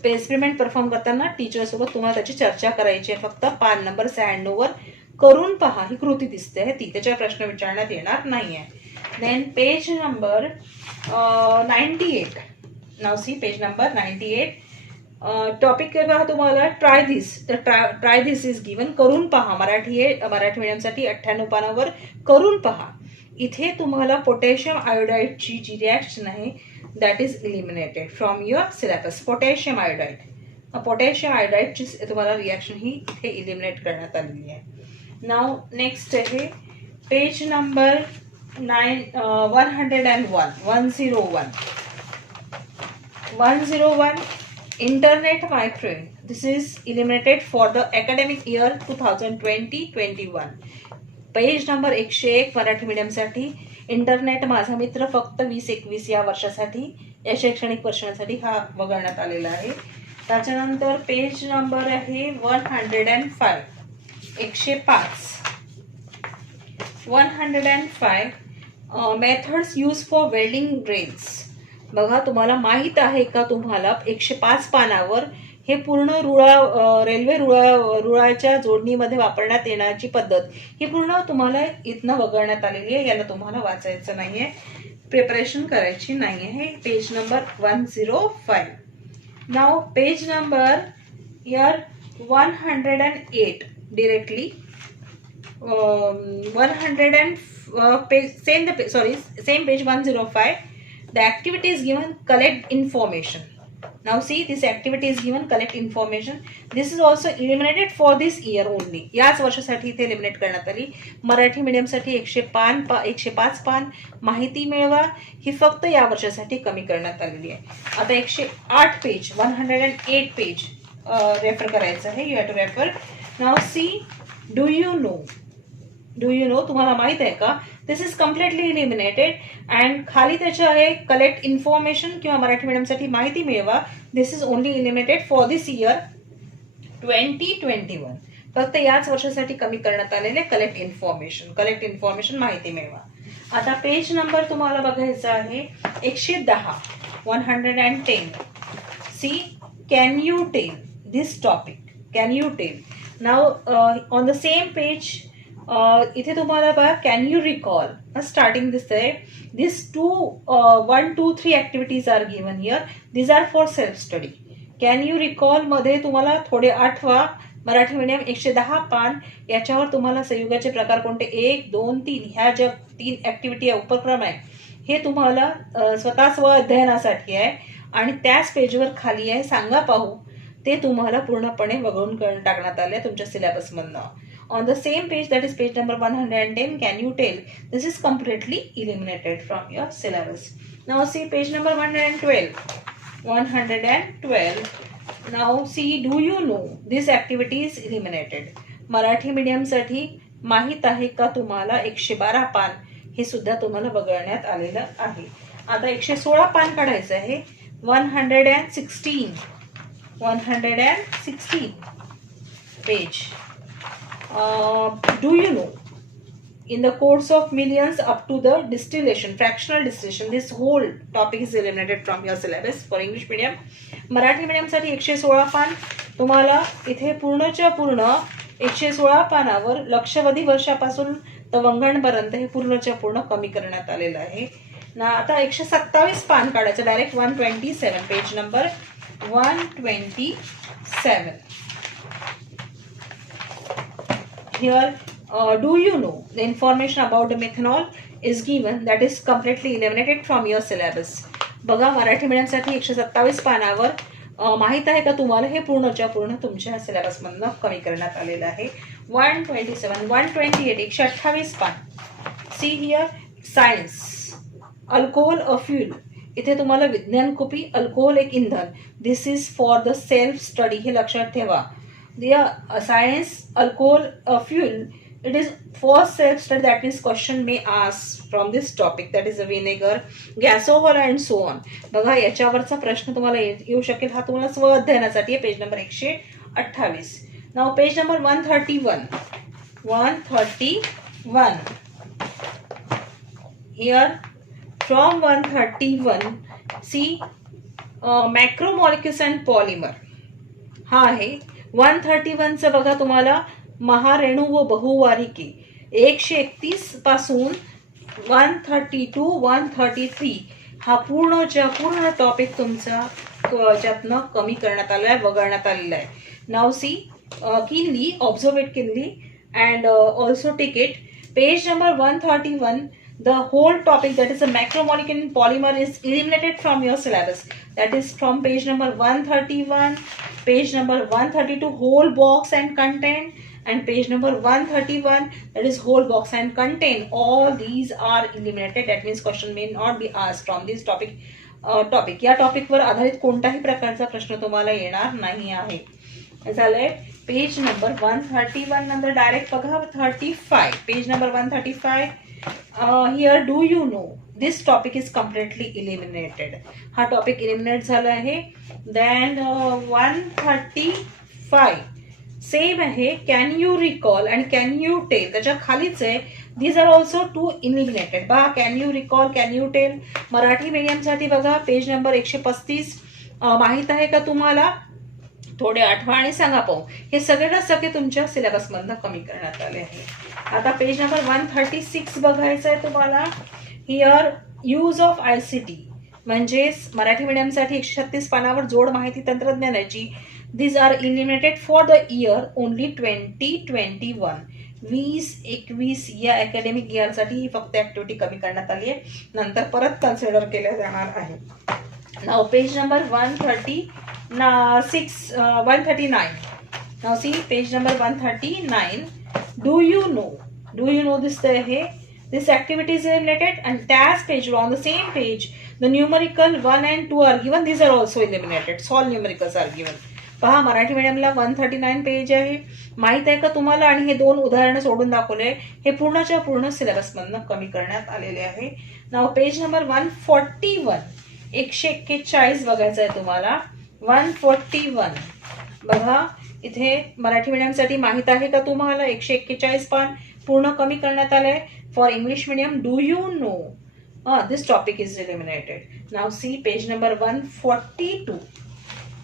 Experiment perform करताना टीचर सोबत तुम्हाला त्याची चर्चा करायची आहे. फक्त पान नंबर 96 वर करून पहा ही कृती दिसते आहे ती, त्याच्यावर प्रश्न विचारण्यात येणार नाहीये. देन पेज नंबर 98, नाव सी पेज नंबर 98, टॉपिक बघा तुम्हाला ट्राय दिस इज गिवन, करून पहा. मराठी मीडियमसाठी 98 पानावर करून पहा. इथे तुम्हाला पोटॅशियम आयोडाईडची जी रिॲक्शन आहे that is eliminated from your syllabus. Potassium आयोडाईडची तुम्हाला रिॲक्शन ही इथे इलिमिनेट करण्यात आलेली आहे. नाव नेक्स्ट आहे page number 101. Internet, my friend, this is eliminated for the academic year 2020-21. Page number 101 Marathi मीडियमसाठी. इंटरनेट माझा मित्र फक्त 2021 या वर्षासाठी, या शैक्षणिक वर्षासाठी हा वगळण्यात आलेला आहे. त्याच्यानंतर पेज नंबर आहे 105, 105 methods use for welding drains. बघा तुम्हाला माहित आहे का, तुम्हाला 105 पानावर हे पूर्ण रेल्वे रुळाच्या जोडणीमध्ये वापरण्यात येण्याची पद्धत ही पूर्ण तुम्हाला इथनं वगळण्यात आलेली आहे. याला तुम्हाला वाचायचं नाहीये, प्रिपरेशन करायची नाहीये. Page number 105. Now page number 108 directly 100 page 105. The activity is given, collect information. Now see, this activity is given, collect information. This is also eliminated for this year only. याच वर्षासाठी इथे एलिमिनेट करण्यात आली. मराठी मीडियमसाठी 105 पान माहिती मिळवा ही फक्त या वर्षासाठी कमी करण्यात आलेली आहे. आता 108 पेज रेफर करायचं आहे. You have to refer. Now see, do you know, तुम्हाला माहित आहे का, this is completely eliminated. And खाली त्याचे आहे कलेक्ट इन्फॉर्मेशन किंवा मराठी मीडियमसाठी माहिती मिळवा. This is only eliminated for this year 2021. फक्त याच वर्षासाठी कमी करण्यात आलेले कलेक्ट इन्फॉर्मेशन माहिती मिळवा. आता पेज नंबर तुम्हाला बघायचा आहे 110. See, can you tell this topic, can you tell. Now on the same page इथे तुम्हाला बघा कॅन यू रिकॉल स्टार्टिंग दिसतंय. This 1, 2, 3 activities are given here. These are for self study. Can you recall मध्ये तुम्हाला थोडे आठवा. Marathi medium 110 पान. याच्यावर तुम्हाला संयुगाचे प्रकार कोणते 1, 2, 3 ह्या ज्या 3 ऍक्टिव्हिटी उपक्रम आहे हे तुम्हाला स्वतः स्व अध्ययनासाठी आहे. आणि त्याच पेजवर खाली आहे सांगा पाहू, ते तुम्हाला पूर्णपणे वगळून टाकण्यात आले तुमच्या सिलेबसमधनं. On the same page, that is page number 110, can you tell? This is completely eliminated from your syllabus. Now see page number 112. Now see, do you know this activity is eliminated? Marathi medium साठी माहित आहे का तुम्हाला 112 पान हे सुद्धा तुम्हाला वगळण्यात आलेलं आहे. आता 116 पान काढायचं आहे. 116 page. Do you know, in the course of millions up to the distillation, fractional distillation, this whole topic is eliminated from your syllabus for English medium. Marathi मीडियमसाठी 116 पान तुम्हाला इथे पूर्णच्या पूर्ण 116 पानावर लक्षवधी वर्षापासून तवंगणपर्यंत हे पूर्णच्या पूर्ण कमी करण्यात आलेलं आहे ना. आता 127 पान काढायचं, direct 127, page number 127. Here, do you know the information about the methanol is given, that is completely eliminated from your syllabus. बघा, मराठी मीडियमसाठी 127 पानावर माहित आहे का तुम्हाला हे पूर्णच्या पूर्ण तुमच्या सिलेबसमधनं कमी करण्यात आलेलं आहे. 127, 128, 128 पान. See here, science, alcohol a fuel. इथे तुम्हाला विज्ञानकुपी, अल्कोहोल एक इंधन. This is for the self study, हे लक्षात ठेवा. Science, alcohol, fuel, it is for self study. That means question may ask from this topic, that is a vinegar, gasohol and so on. बघा, याच्यावरचा प्रश्न तुम्हाला येऊ शकेल. हा तुम्हाला स्व अध्ययनासाठी आहे, page number 128. Now page number 131. Here from 131, see macromolecules and polymer. हा आहे 131चं. बघा, तुम्हाला महारेणू व बहुवारिके 131 पासून 132, 133 हा पूर्णच्या पूर्ण टॉपिक तुमचा ज्यातनं कमी करण्यात आला आहे, वगळण्यात आलेला आहे. नाव C keenly, observe it keenly and also take it. Page number 131, the whole topic, that is a macromolecule and polymer, is eliminated from your syllabus. That is from page number 131, page number 132, whole box and content, and page number 131, that is whole box and content. All these are eliminated. That means question may not be asked from this topic. या टॉपिकवर आधारित कोणताही प्रकारचा प्रश्न तुम्हाला येणार नाही आहे. झालंय. पेज नंबर 131 नंतर डायरेक्ट बघा 35, page number 135. Here, do you know, this topic is completely eliminated. हा टॉपिक इलिमिनेट झाला आहे. देन 135 सेम आहे, can you recall and can you tell, त्याच्या खालीच आहे. These are also two eliminated. बघा, can you recall, can you tell. Marathi मीडियमसाठी बघा, पेज नंबर 135. माहित आहे का तुम्हाला? थोडे आठवा आणि सांगा पाहू. हे सगळ्यात सगळे तुमच्या सिलेबसमधनं कमी करण्यात आले आहे. आता पेज नंबर 136 बघायचं आहे तुम्हाला. हिअर, यूज ऑफ ICT, म्हणजेच मराठी मीडियमसाठी 136 पानावर जोड माहिती तंत्रज्ञानाची. These are eliminated for the year only 2021. 2021 या अकॅडमिक इयरसाठी ही फक्त ऍक्टिव्हिटी कमी करण्यात आली आहे, नंतर परत कन्सिडर केल्या जाणार आहे. Now page number 139. Now see page number 139. Do you know this है? This activity is eliminated, and task page on the same page the numerical 1 and 2 are given. These are also eliminated. Solve numericals are given. पहा, Marathi मीडियमला 139 page आहे. माहित आहे का तुम्हाला? आणि हे दोन उदाहरणं सोडून दाखवले, हे पूर्णच्या पूर्ण सिलेबस मधनं कमी करण्यात आलेले आहे. नाव पेज नंबर 141, 141 बघायचं आहे तुम्हाला. 141 बघा, इथे मराठी मीडियमसाठी माहित आहे का तुम्हाला? 141 पान पूर्ण कमी करण्यात आलंय. For English medium, do you know, this topic is eliminated. Now see page number 142.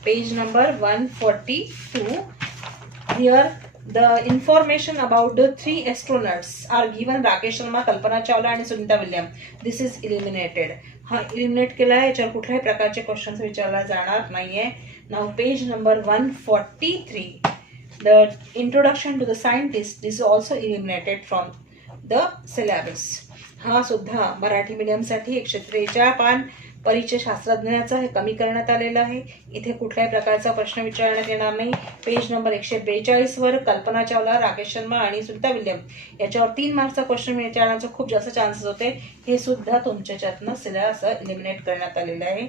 Page number 142. Here the information about the 3 astronauts are given. Rakesh Sharma, Kalpana Chawla आणि Sunita William. This is eliminated. हा इलिमिनेट केला आहे, याच्यावर कुठल्याही प्रकारचे क्वेश्चन्स विचारला जाणार नाहीये. Now page number 143. The introduction to the scientist is also eliminated from the syllabus. हा सुद्धा मराठी मीडियमसाठी 143 पान परिचय शास्त्रज्ञाचा हे कमी करण्यात आलेला आहे. इथे कुठल्याही प्रकारचा प्रश्न विचारण्यात येणार नाही. पेज नंबर 142 वर कल्पना चावला, राकेश शर्मा आणि सुनीता विल्यम याच्यावर 3 मार्क्सचा क्वेश्चन विचारण्याचे खूप जास्त चान्सेस होते. हे सुद्धा तुमच्याच्यातनं सिलेबस इलिमिनेट करण्यात आलेलं आहे.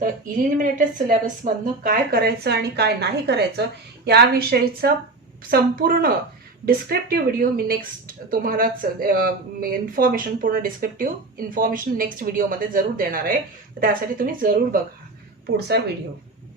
तर इलिमिनेटेड सिलेबस मधनं काय करायचं आणि काय नाही करायचं याविषयीचा संपूर्ण डिस्क्रिप्टिव्ह व्हिडिओ मी नेक्स्ट तुम्हालाच इन्फॉर्मेशन, पूर्ण डिस्क्रिप्टिव्ह इन्फॉर्मेशन नेक्स्ट व्हिडिओमध्ये जरूर देणार आहे. त्यासाठी तुम्ही जरूर बघा. पुढचा व्हिडिओ.